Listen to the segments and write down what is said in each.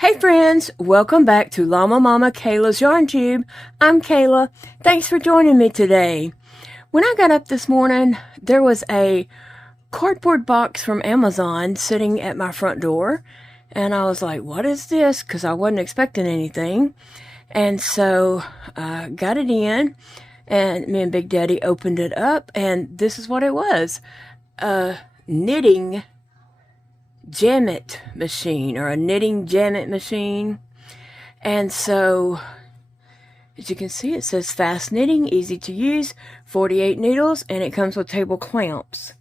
Hey friends, welcome back to Llama Mama Kayla's Yarn Tube. I'm Kayla. Thanks for joining me today. When I got up this morning, there was a cardboard box from Amazon sitting at my front door. And I was like, what is this? Because I wasn't expecting anything. And so I got it in, and me and Big Daddy opened it up, and this is what it was. A knitting Jamit machine, or a knitting Jamit machine. And so, as you can see, it says fast knitting, easy to use, 48 needles, and it comes with table clamps.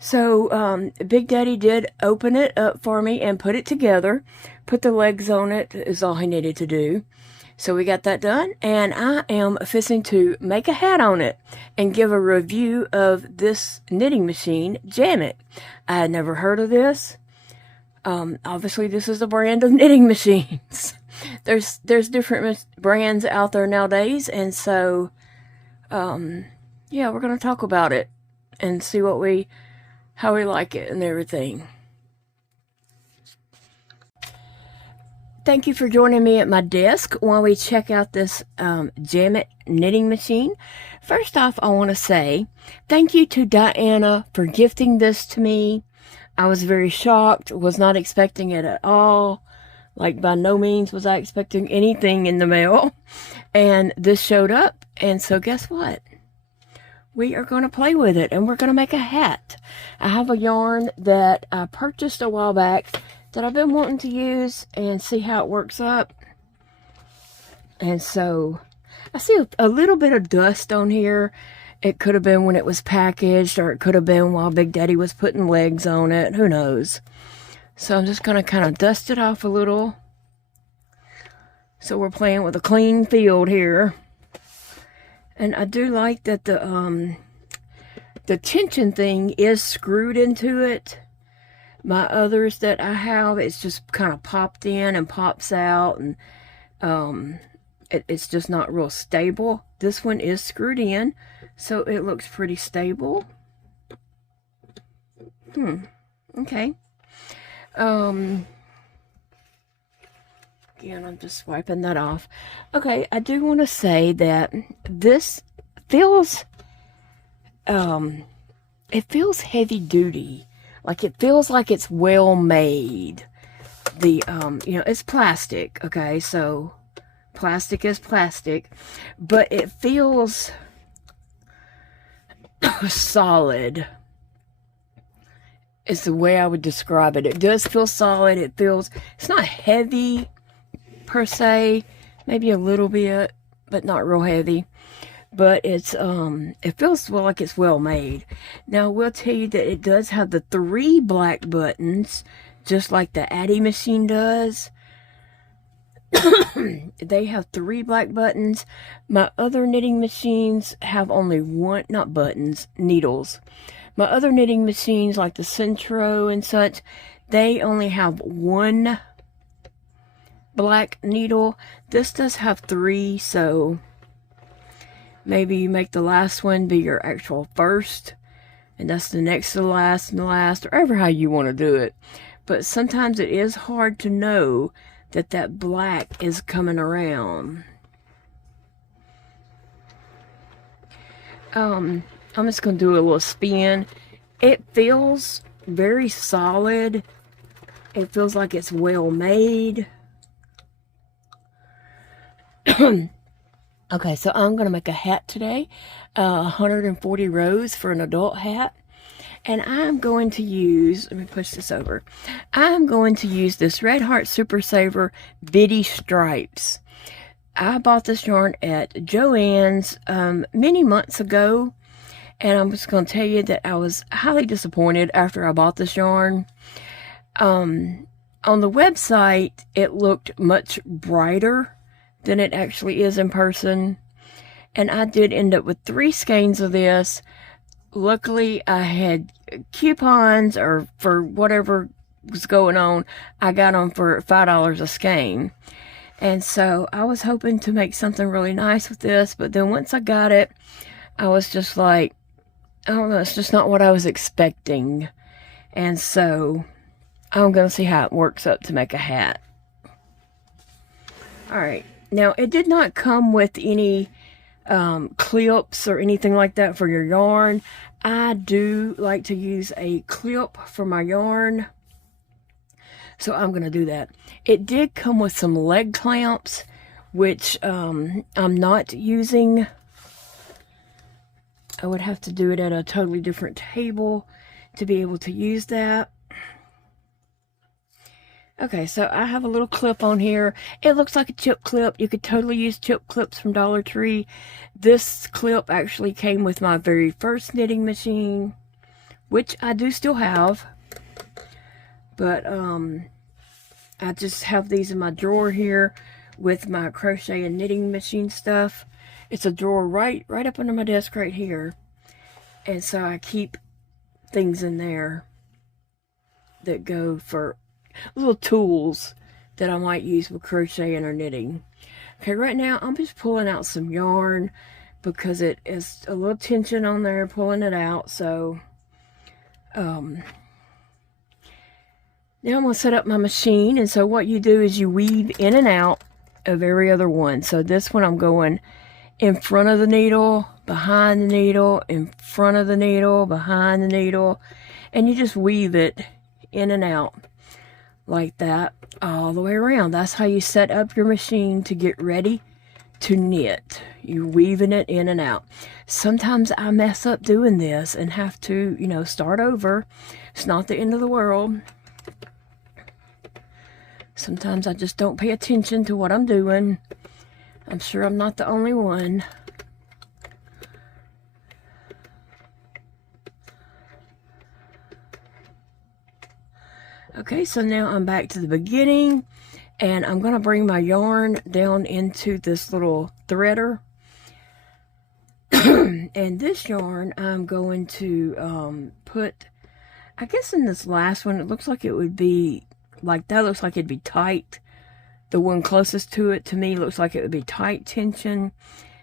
So Big Daddy did open it up for me and put it together. Put the legs on it is all he needed to do. So we got that done, and I am fixing to make a hat on it and give a review of this knitting machine, Jamit. I had never heard of this. Obviously this is a brand of knitting machines. There's different brands out there nowadays, and so, yeah, we're going to talk about it and see how we like it and everything. Thank you for joining me at my desk while we check out this Jamit knitting machine. First off, I want to say thank you to Diana for gifting this to me. I was very shocked, was not expecting it at all. Like, by no means was I expecting anything in the mail. And this showed up, and so guess what? We are going to play with it, and we're going to make a hat. I have a yarn that I purchased a while back that I've been wanting to use and see how it works up. And so, I see a little bit of dust on here. It could have been when it was packaged, or it could have been while Big Daddy was putting legs on it. Who knows? So I'm just going to kind of dust it off a little. So we're playing with a clean field here. And I do like that the tension thing is screwed into it. My others that I have, it's just kind of popped in and pops out. And it's just not real stable. This one is screwed in, so it looks pretty stable. Okay. Again, I'm just wiping that off. Okay, I do want to say that this feels, it feels heavy duty. Like, it feels like it's well made. You know, it's plastic, okay, so plastic is plastic, but it feels solid is the way I would describe it. It does feel solid. It feels, it's not heavy per se, maybe a little bit, but not real heavy. But it's it feels well, like it's well made. Now I will tell you that it does have the 3 black buttons, just like the Addy machine does. They have 3 black buttons. My other knitting machines have only 1, not buttons, needles. My other knitting machines, like the Centro and such, they only have 1 black needle. This does have 3, so maybe you make the last one be your actual first, and that's the next to the last and the last, or ever how you want to do it. But sometimes it is hard to know that black is coming around. I'm just going to do a little spin. It feels very solid. It feels like it's well made. Okay, so I'm going to make a hat today. 140 rows for an adult hat. And I'm going to use, let me push this over. I'm going to use this Red Heart Super Saver Bitty Stripes. I bought this yarn at Joann's many months ago. And I'm just going to tell you that I was highly disappointed after I bought this yarn. On the website, it looked much brighter than it actually is in person. And I did end up with 3 skeins of this. Luckily, I had coupons, or for whatever was going on, I got them for $5 a skein. And so I was hoping to make something really nice with this, but then once I got it, I was just like, I don't know, it's just not what I was expecting. And so I'm going to see how it works up to make a hat. Alright, now it did not come with any clips or anything like that for your yarn. I do like to use a clip for my yarn, so I'm going to do that. It did come with some leg clamps, which I'm not using. I would have to do it at a totally different table to be able to use that. Okay, so I have a little clip on here. It looks like a chip clip. You could totally use chip clips from Dollar Tree. This clip actually came with my very first knitting machine, which I do still have. But I just have these in my drawer here with my crochet and knitting machine stuff. It's a drawer right up under my desk right here. And so I keep things in there that go for little tools that I might use with crocheting or knitting. Okay, right now I'm just pulling out some yarn because it is a little tension on there, pulling it out. So now I'm going to set up my machine. And so what you do is you weave in and out of every other one. So this one I'm going in front of the needle, behind the needle, in front of the needle, behind the needle, and you just weave it in and out like that all the way around. That's how you set up your machine to get ready to knit. You're weaving it in and out. Sometimes I mess up doing this and have to, you know, start over. It's not the end of the world. Sometimes I just don't pay attention to what I'm doing. I'm sure I'm not the only one. Okay, so now I'm back to the beginning, and I'm going to bring my yarn down into this little threader. And this yarn I'm going to put, I guess in this last one, it looks like it would be, like that looks like it'd be tight. The one closest to it, to me, looks like it would be tight tension,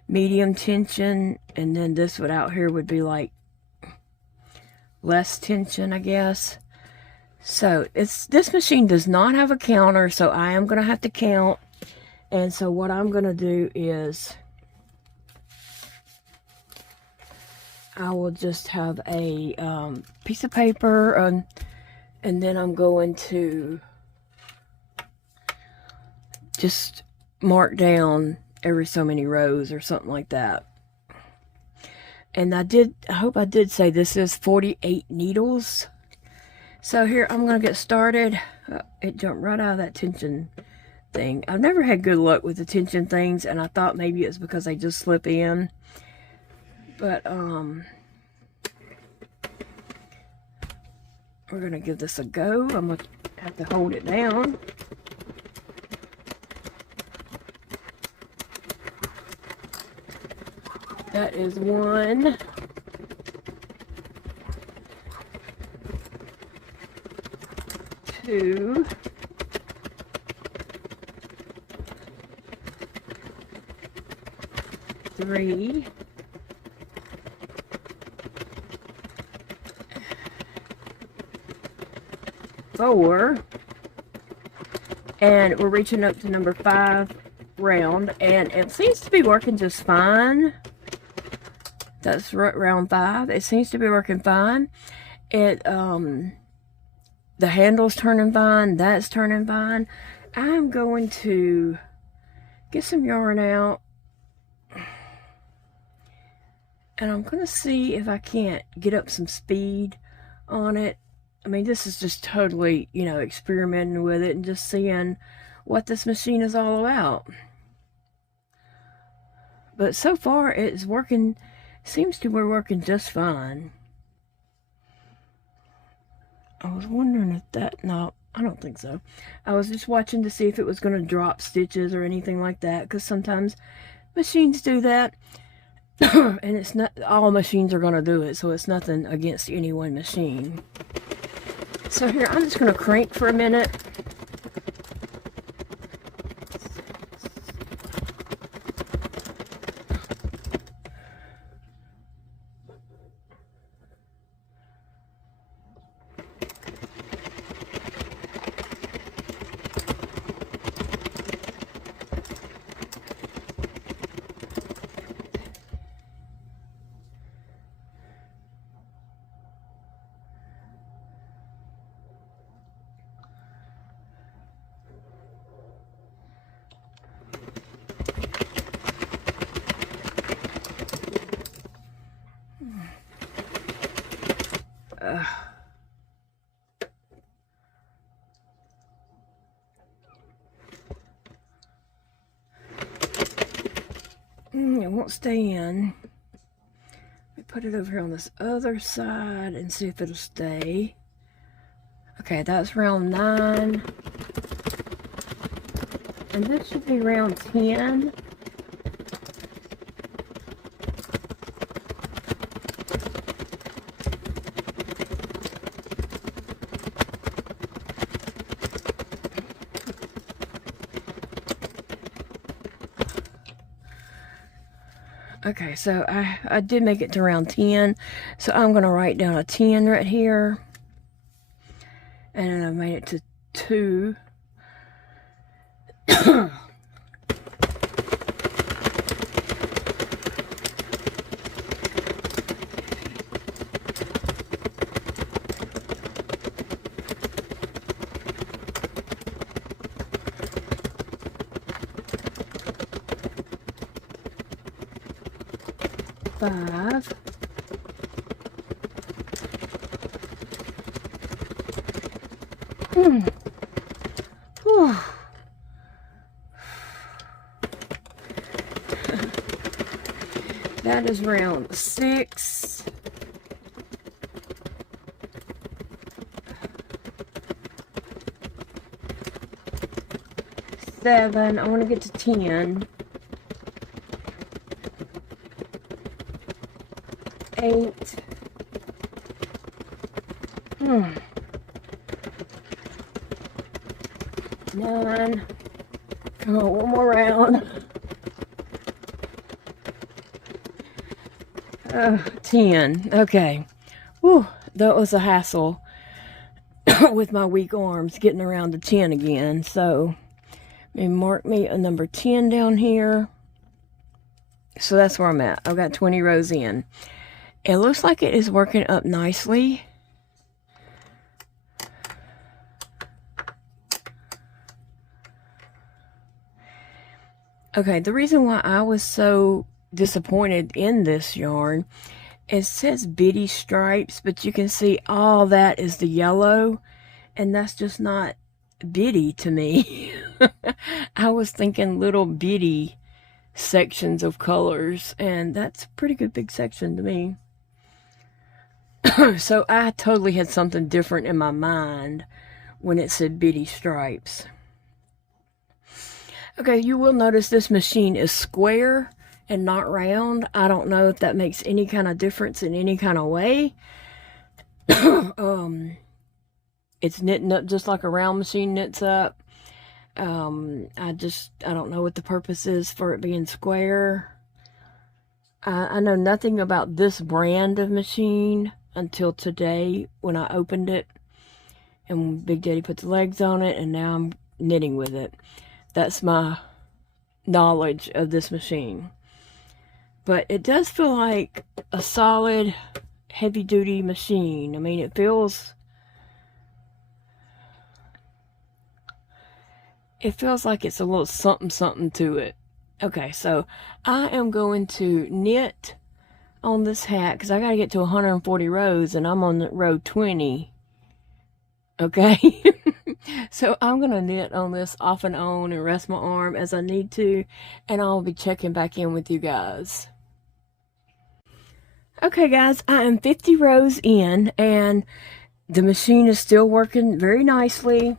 medium tension, and then this one out here would be like less tension, I guess. So this machine does not have a counter, so I am going to have to count. And so what I'm going to do is I will just have a piece of paper, and then I'm going to just mark down every so many rows or something like that. And I hope I did say this is 48 needles. So here, I'm going to get started. It jumped right out of that tension thing. I've never had good luck with the tension things, and I thought maybe it's because they just slip in. But, we're going to give this a go. I'm going to have to hold it down. That is 1. 2. 3. 4. And we're reaching up to number 5 round, and it seems to be working just fine. That's round 5. It seems to be working fine. The handle's turning fine. That's turning fine. I'm going to get some yarn out, and I'm going to see if I can't get up some speed on it. I mean, this is just totally, you know, experimenting with it and just seeing what this machine is all about. But so far, it's working, seems to be working just fine. I was wondering if that, no, I don't think so. I was just watching to see if it was going to drop stitches or anything like that, because sometimes machines do that. And it's not, all machines are going to do it, so it's nothing against any one machine. So here, I'm just going to crank for a minute. It won't stay in. Let me put it over here on this other side and see if it'll stay. Okay, that's round 9. And this should be round 10. Okay, so I did make it to round 10, so I'm going to write down a 10 right here. And I made it to 2. Five. Whew. That is round 6. 7. I want to get to 10. 8. 9. Come on, one more round. 10. Okay. Whew, that was a hassle with my weak arms getting around to 10 again. So, mark me a number 10 down here. So that's where I'm at. I've got 20 rows in. It looks like it is working up nicely. Okay, the reason why I was so disappointed in this yarn, it says bitty stripes, but you can see all that is the yellow, and that's just not bitty to me. I was thinking little bitty sections of colors, and that's a pretty good big section to me. So I totally had something different in my mind when it said bitty stripes. Okay, you will notice this machine is square and not round. I don't know if that makes any kind of difference in any kind of way. It's knitting up just like a round machine knits up. I don't know what the purpose is for it being square. I know nothing about this brand of machine until today when I opened it. And Big Daddy put the legs on it, and now I'm knitting with it. That's my knowledge of this machine. But it does feel like a solid, heavy-duty machine. I mean, it feels like it's a little something to it. Okay, so I am going to knit on this hat because I got to get to 140 rows, and I'm on row 20. Okay? So I'm going to knit on this off and on and rest my arm as I need to, and I'll be checking back in with you guys. Okay, guys, I am 50 rows in, and the machine is still working very nicely.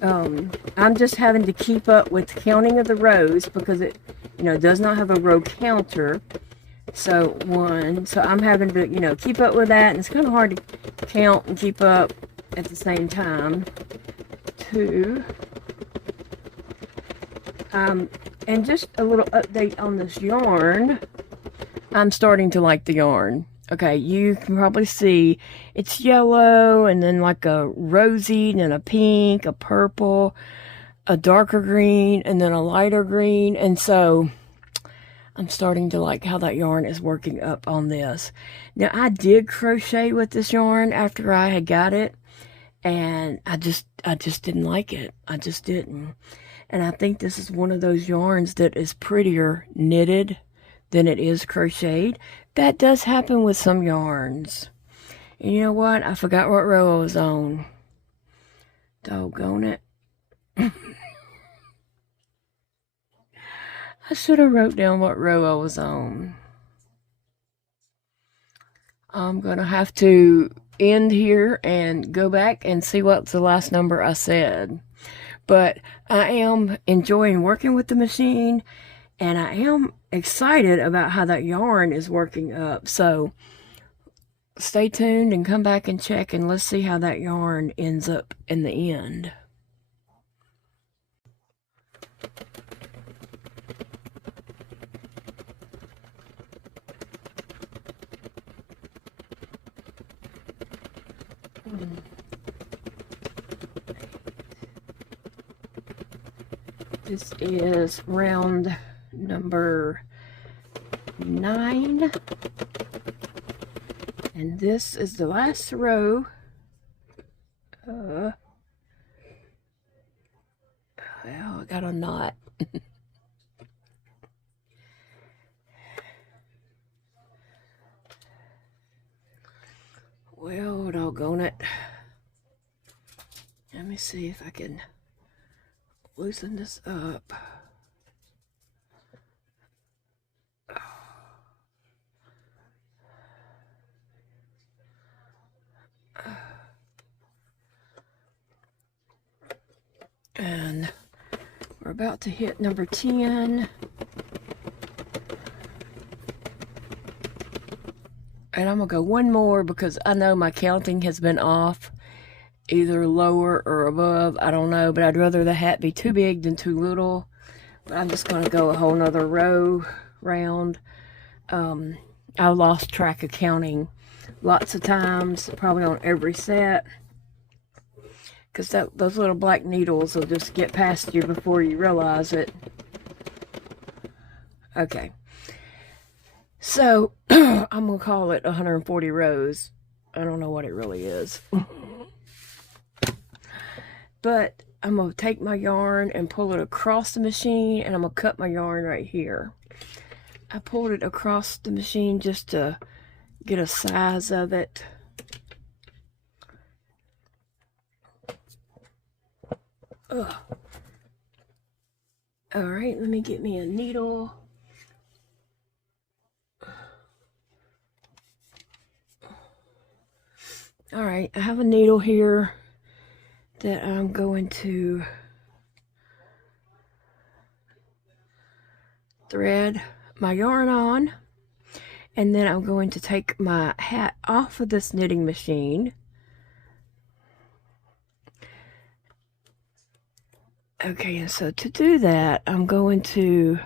I'm just having to keep up with counting of the rows because it, does not have a row counter. So, 1. So I'm having to, keep up with that, and it's kind of hard to count and keep up at the same time. 2. And just a little update on this yarn. I'm starting to like the yarn. Okay, you can probably see it's yellow, and then like a rosy, and then a pink, a purple, a darker green, and then a lighter green. And so I'm starting to like how that yarn is working up on this. Now, I did crochet with this yarn after I had got it, and I just didn't like it. I just didn't. And I think this is one of those yarns that is prettier knitted than it is crocheted. That does happen with some yarns. And you know what? I forgot what row I was on. Doggone it. I should have wrote down what row I was on. I'm gonna have to end here and go back and see what's the last number I said. But I am enjoying working with the machine, and I am excited about how that yarn is working up. So stay tuned and come back and check, and let's see how that yarn ends up in the end. This is round number 9, and this is the last row. Well, I got a knot. Well, doggone it. Let me see if I can loosen this up. And we're about to hit number 10. And I'm gonna go one more because I know my counting has been off, either lower or above, I don't know, but I'd rather the hat be too big than too little. But I'm just gonna go a whole nother row round. I lost track of counting lots of times, probably on every set, because those little black needles will just get past you before you realize it. Okay, so I'm gonna call it 140 rows. I don't know what it really is. But I'm going to take my yarn and pull it across the machine, and I'm going to cut my yarn right here. I pulled it across the machine just to get a size of it. Ugh. Alright, let me get me a needle. Alright, I have a needle here that I'm going to thread my yarn on, and then I'm going to take my hat off of this knitting machine. Okay, and so to do that, I'm going to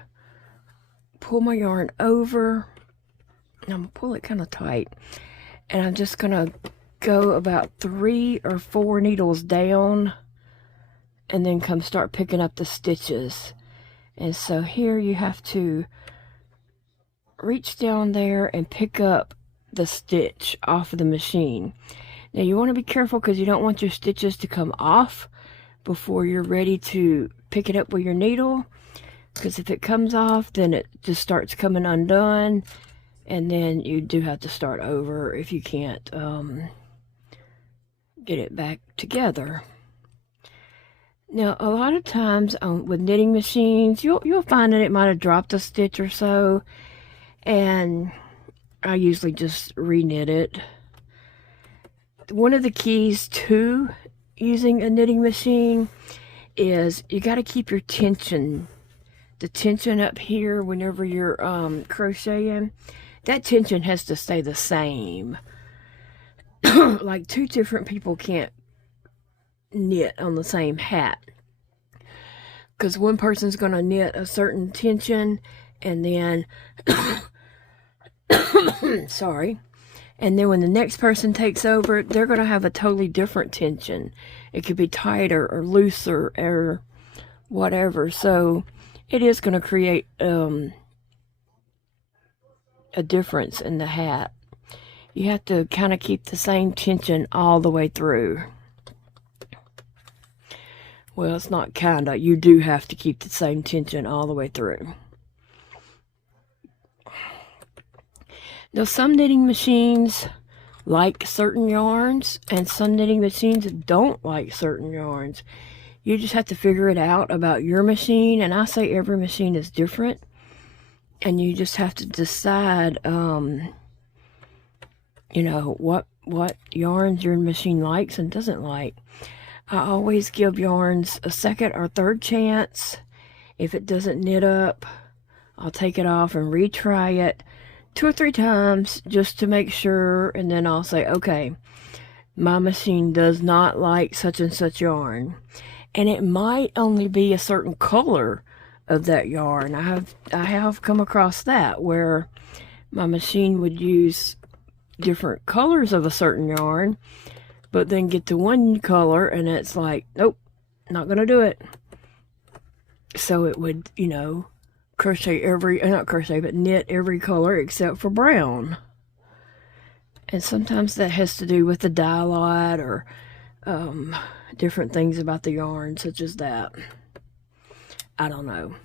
pull my yarn over. I'm going to pull it kind of tight, and I'm just going to go about 3 or 4 needles down, and then come start picking up the stitches. And so here you have to reach down there and pick up the stitch off of the machine. Now you want to be careful because you don't want your stitches to come off before you're ready to pick it up with your needle, because if it comes off, then it just starts coming undone, and then you do have to start over if you can't get it back together. Now a lot of times with knitting machines, you'll find that it might have dropped a stitch or so, and I usually just re-knit it. One of the keys to using a knitting machine is you got to keep your tension, the tension up here whenever you're crocheting. That tension has to stay the same. Like 2 different people can't knit on the same hat, because one person's going to knit a certain tension, and then sorry, and then when the next person takes over, they're going to have a totally different tension. It could be tighter or looser or whatever. So it is going to create a difference in the hat. You have to kind of keep the same tension all the way through. Well, it's not kind of. You do have to keep the same tension all the way through. Now, some knitting machines like certain yarns, and some knitting machines don't like certain yarns. You just have to figure it out about your machine, and I say every machine is different. and you just have to decide, you know, what yarns your machine likes and doesn't like. I always give yarns a second or third chance. If it doesn't knit up, I'll take it off and retry it 2 or 3 times just to make sure, and then I'll say, okay, my machine does not like such and such yarn. And it might only be a certain color of that yarn. I have come across that where my machine would use different colors of a certain yarn, but then get to one color and it's like, nope, not gonna do it. So it would, you know, crochet not crochet, but knit every color except for brown. And sometimes that has to do with the dye lot or different things about the yarn, such as that. I don't know.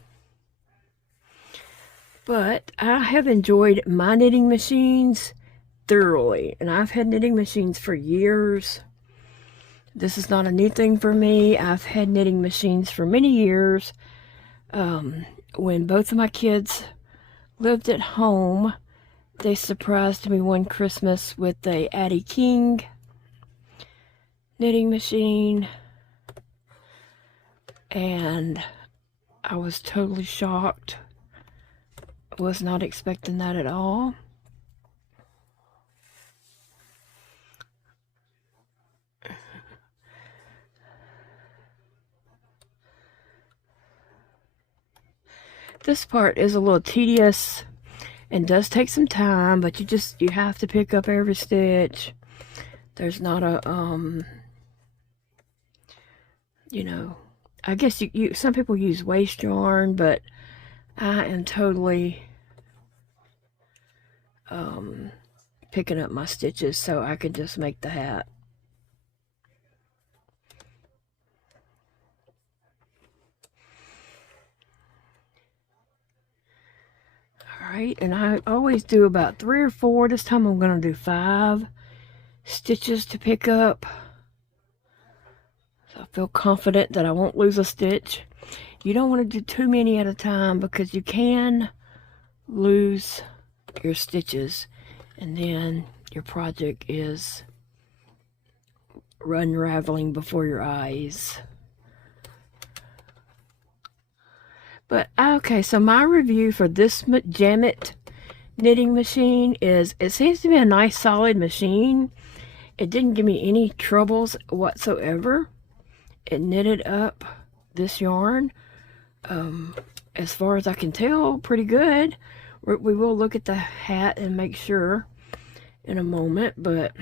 But I have enjoyed my knitting machines thoroughly, and I've had knitting machines for years. This is not a new thing for me. I've had knitting machines for many years. When both of my kids lived at home, they surprised me one Christmas with a Addie King knitting machine, and I was totally shocked. Was not expecting that at all. This part is a little tedious and does take some time, but you have to pick up every stitch. There's not a you know, I guess some people use waste yarn, but I am totally picking up my stitches so I can just make the hat. Alright, and I always do about 3 or 4. This time I'm going to do 5 stitches to pick up. So I feel confident that I won't lose a stitch. You don't want to do too many at a time because you can lose your stitches and then your project is unraveling before your eyes. But okay, so my review for this Jamit knitting machine is, it seems to be a nice solid machine. It didn't give me any troubles whatsoever. It knitted up this yarn, as far as I can tell, pretty good. We will look at the hat and make sure in a moment, but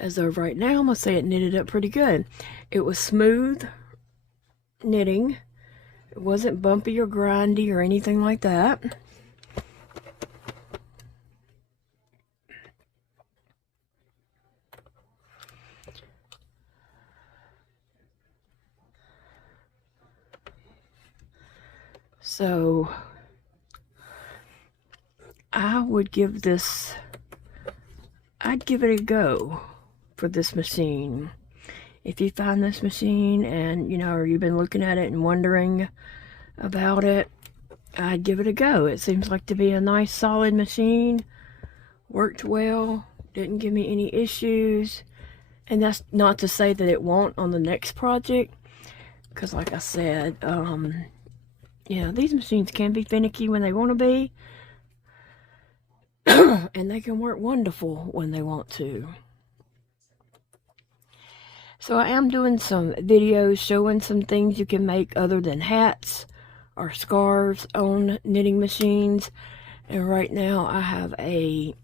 as of right now, I'm going to say it knitted up pretty good. It was smooth knitting. It wasn't bumpy or grindy or anything like that. So I would give this, I'd give it a go for this machine. If you find this machine and, you know, or you've been looking at it and wondering about it, I'd give it a go. It seems like to be a nice solid machine. Worked well, didn't give me any issues. And that's not to say that it won't on the next project, because like I said, yeah, these machines can be finicky when they want to be, and they can work wonderful when they want to. So I am doing some videos showing some things you can make other than hats or scarves on knitting machines. And right now I have an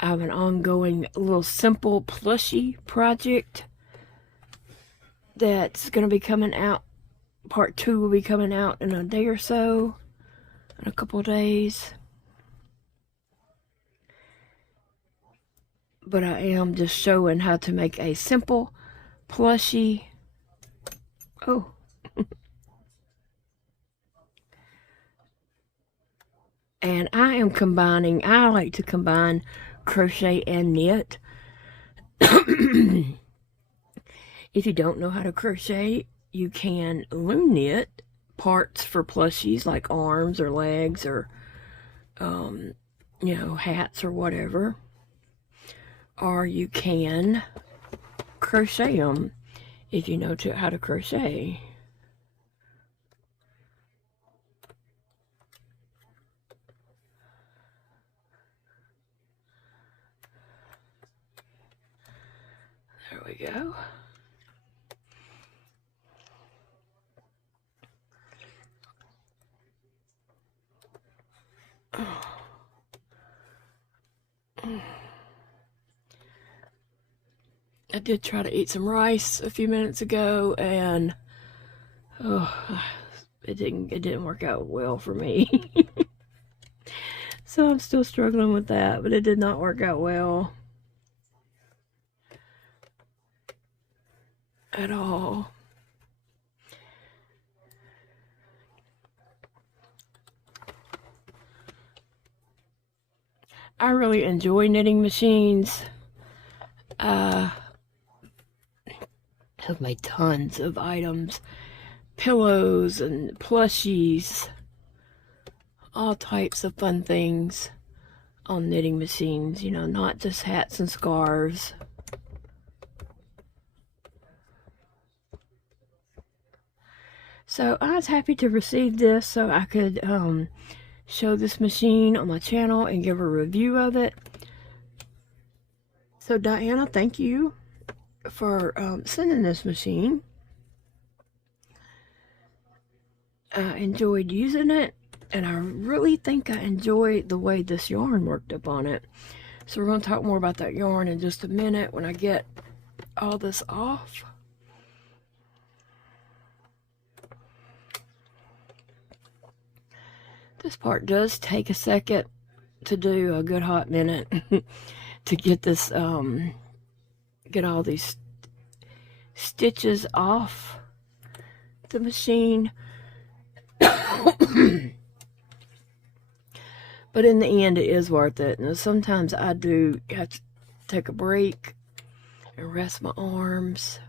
ongoing little simple plushie project that's going to be coming out. Part 2 will be coming out in a day or so, in a couple of days. But I am just showing how to make a simple plushie. Oh. And I am combining, I like to combine crochet and knit. If you don't know how to crochet, you can loom knit, parts for plushies like arms or legs or you know, hats or whatever, or you can crochet them if you know how to crochet. There we go. I did try to eat some rice a few minutes ago, and it didn't work out well for me. So I'm still struggling with that, but it did not work out well at all. I really enjoy knitting machines. I've made tons of items, pillows and plushies, all types of fun things on knitting machines, you know, not just hats and scarves. So I was happy to receive this so I could show this machine on my channel and give a review of it. So Diana, thank you for sending this machine. I enjoyed using it, and I really think I enjoyed the way this yarn worked up on it. So we're going to talk more about that yarn in just a minute when I get all this off. This part does take a second to do, a good hot minute, to get this, get all these stitches off the machine. But in the end, it is worth it. Now, sometimes I do have to take a break and rest my arms.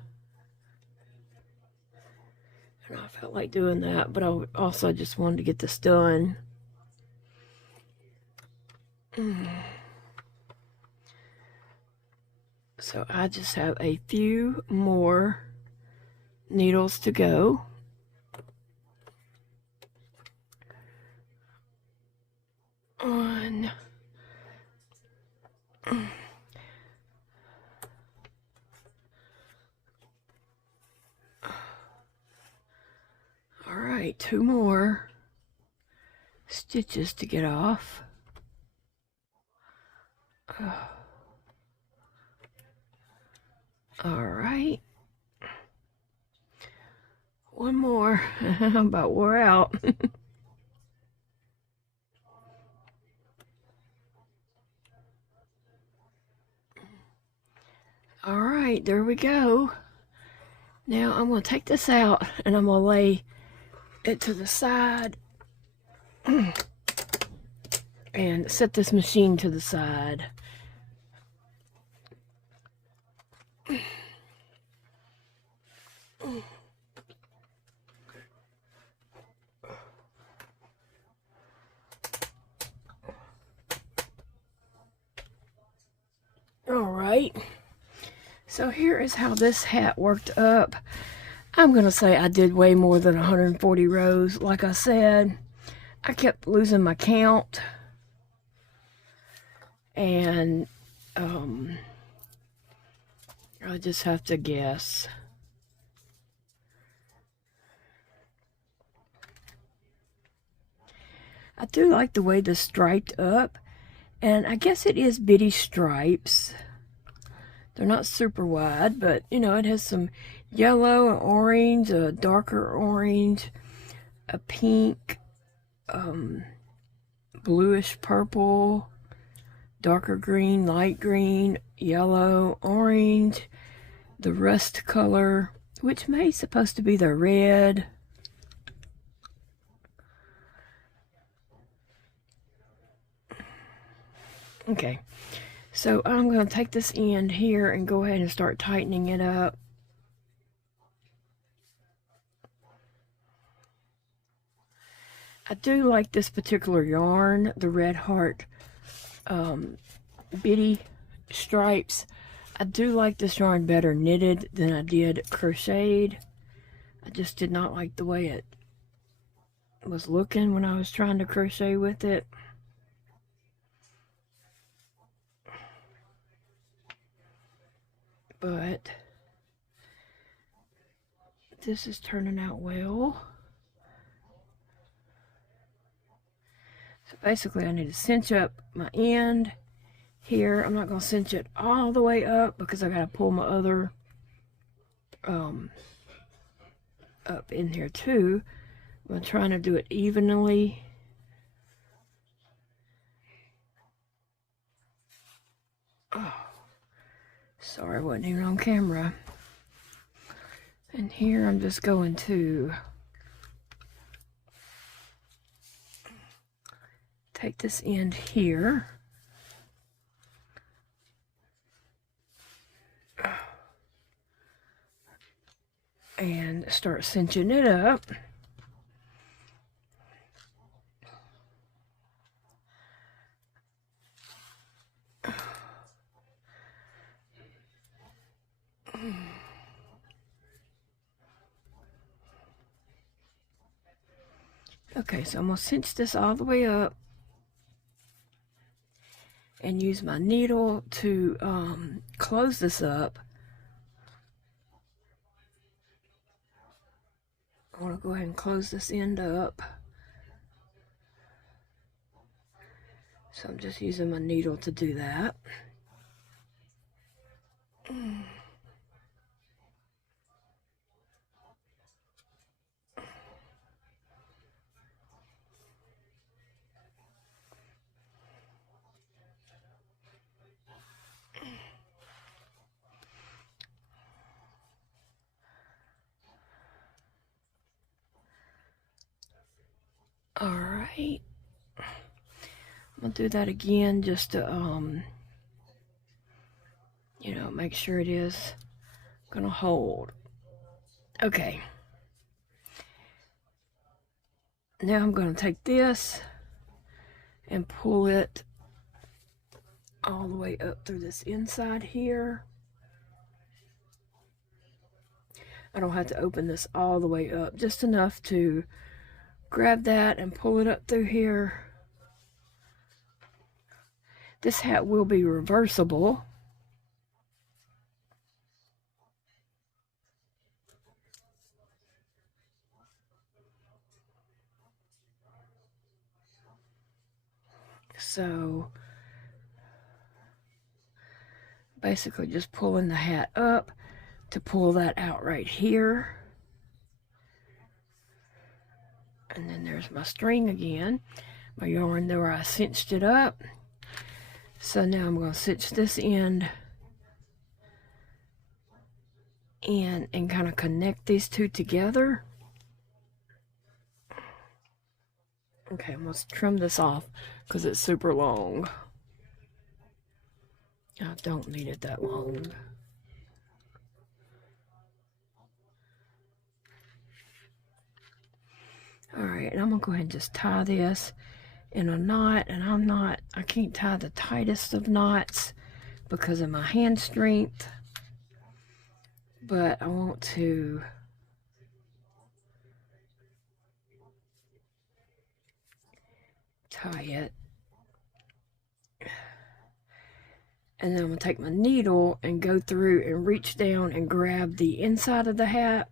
And I felt like doing that, but I also just wanted to get this done. So I just have a few more needles to go. On. All right, 2 more stitches to get off. All right. 1 more. I'm about wore out. All right, there we go. Now I'm going to take this out and I'm going to lay it to the side and set this machine to the side. All right. So here is how this hat worked up. I'm going to say I did way more than 140 rows. Like I said, I kept losing my count. And I just have to guess. I do like the way this striped up. And I guess it is bitty stripes. They're not super wide, but you know, it has some yellow and orange, a darker orange, a pink, bluish purple, darker green, light green, yellow, orange, the rust color, which may supposed to be the red. Okay, so I'm going to take this end here and go ahead and start tightening it up. I do like this particular yarn, the Red Heart Bitty Stripes. I do like this yarn better knitted than I did crocheted. I just did not like the way it was looking when I was trying to crochet with it. But this is turning out well. So basically I need to cinch up my end here. I'm not going to cinch it all the way up because I got to pull my other up in here too. I'm trying to do it evenly. Oh, sorry, I wasn't even on camera. And here I'm just going to take this end here. And start cinching it up. Okay, so I'm going to cinch this all the way up and use my needle to close this up. I want to go ahead and close this end up. So I'm just using my needle to do that. All right. I'm gonna do that again just to you know, make sure it is gonna hold. Okay. Now I'm gonna take this and pull it all the way up through this inside here. I don't have to open this all the way up, just enough to grab that and pull it up through here. This hat will be reversible. So basically just pulling the hat up to pull that out right here. And then there's my string again, my yarn there where I cinched it up. So now I'm going to cinch this end in and kind of connect these two together. Okay, I'm going to trim this off because it's super long. I don't need it that long. Alright, and I'm going to go ahead and just tie this in a knot, and I can't tie the tightest of knots because of my hand strength, but I want to tie it. And then I'm going to take my needle and go through and reach down and grab the inside of the hat.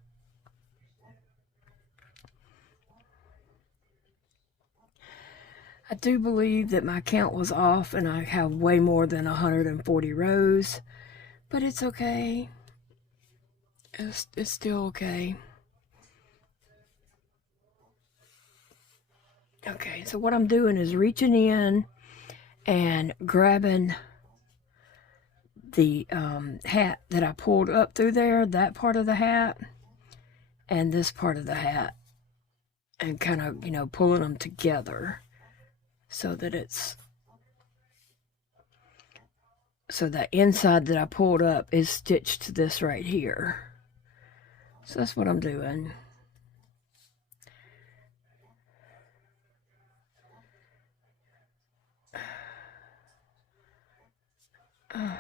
I do believe that my count was off and I have way more than 140 rows, but it's okay. It's still okay. Okay, so what I'm doing is reaching in and grabbing the hat that I pulled up through there, that part of the hat, and this part of the hat, and kind of, you know, pulling them together so that it's, so that inside that I pulled up is stitched to this right here. So that's what I'm doing. Alright.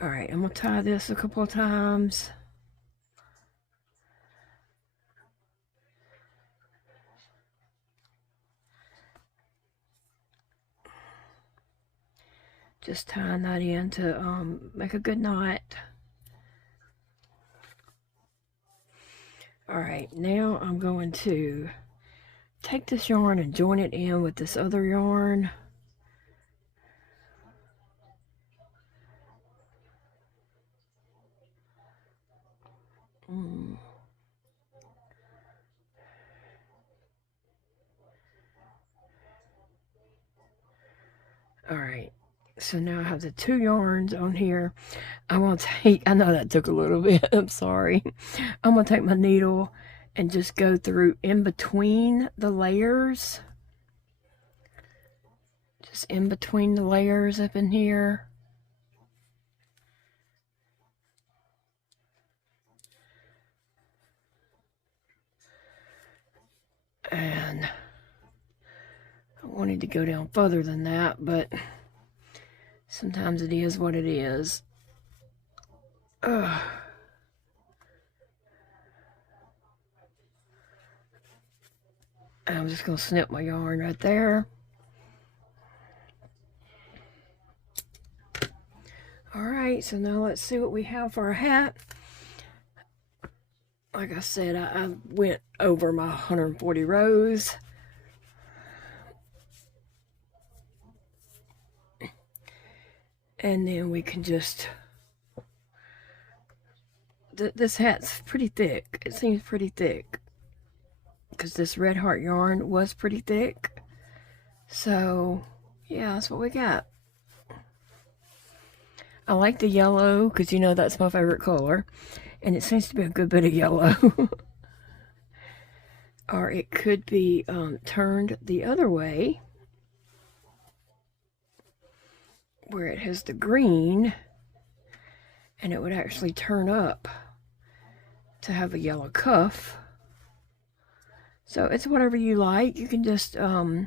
Alright, I'm going to tie this a couple of times. Just tying that in to make a good knot. Alright, now I'm going to take this yarn and join it in with this other yarn. Alright, so now I have the two yarns on here. I'm going to take, I know that took a little bit, I'm sorry. I'm going to take my needle and just go through in between the layers. Just in between the layers up in here. And I wanted to go down further than that, but sometimes it is what it is. Ugh. I'm just going to snip my yarn right there. Alright, so now let's see what we have for our hat. Like I said, I went over my 140 rows. And then we can just... This hat's pretty thick. It seems pretty thick. Because this red heart yarn was pretty thick. So, yeah, that's what we got. I like the yellow because, you know, that's my favorite color. And it seems to be a good bit of yellow. Or it could be turned the other way, where it has the green. And it would actually turn up to have a yellow cuff. So it's whatever you like. You can just, you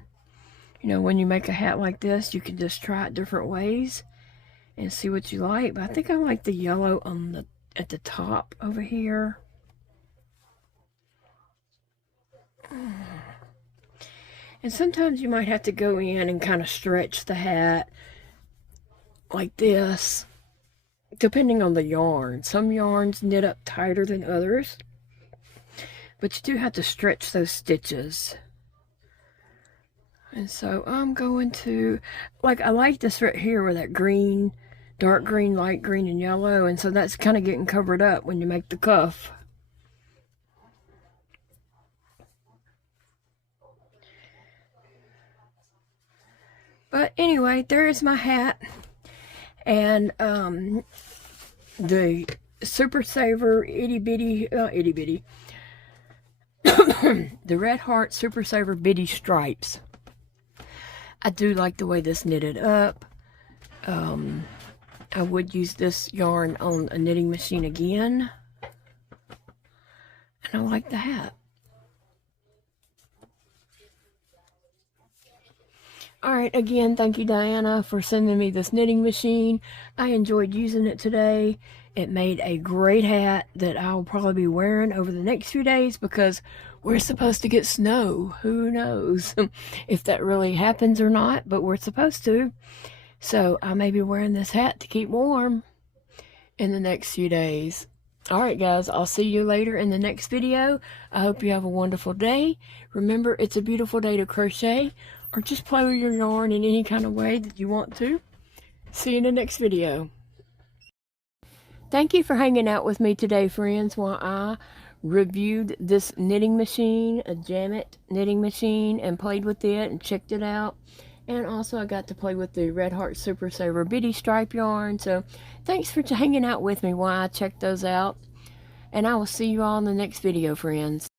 know, when you make a hat like this, you can just try it different ways and see what you like. But I think I like the yellow on the at the top over here. And sometimes you might have to go in and kind of stretch the hat like this, depending on the yarn. Some yarns knit up tighter than others, but you do have to stretch those stitches. And so I'm going to, like, I like this right here with that green, dark green, light green, and yellow. And so that's kind of getting covered up when you make the cuff. But anyway, there's my hat. And the Super Saver itty bitty, the Red Heart Super Saver bitty stripes. I do like the way this knitted up. I would use this yarn on a knitting machine again. And I like the hat. Alright, again, thank you, Diana, for sending me this knitting machine. I enjoyed using it today. It made a great hat that I'll probably be wearing over the next few days because we're supposed to get snow. Who knows if that really happens or not, but we're supposed to. So I may be wearing this hat to keep warm in the next few days. Alright guys, I'll see you later in the next video. I hope you have a wonderful day. Remember, it's a beautiful day to crochet or just play with your yarn in any kind of way that you want to. See you in the next video. Thank you for hanging out with me today, friends, while I reviewed this knitting machine, a Jamit knitting machine, and played with it and checked it out. And also I got to play with the Red Heart Super Saver bitty stripe yarn. So thanks for hanging out with me while I checked those out. And I will see you all in the next video, friends.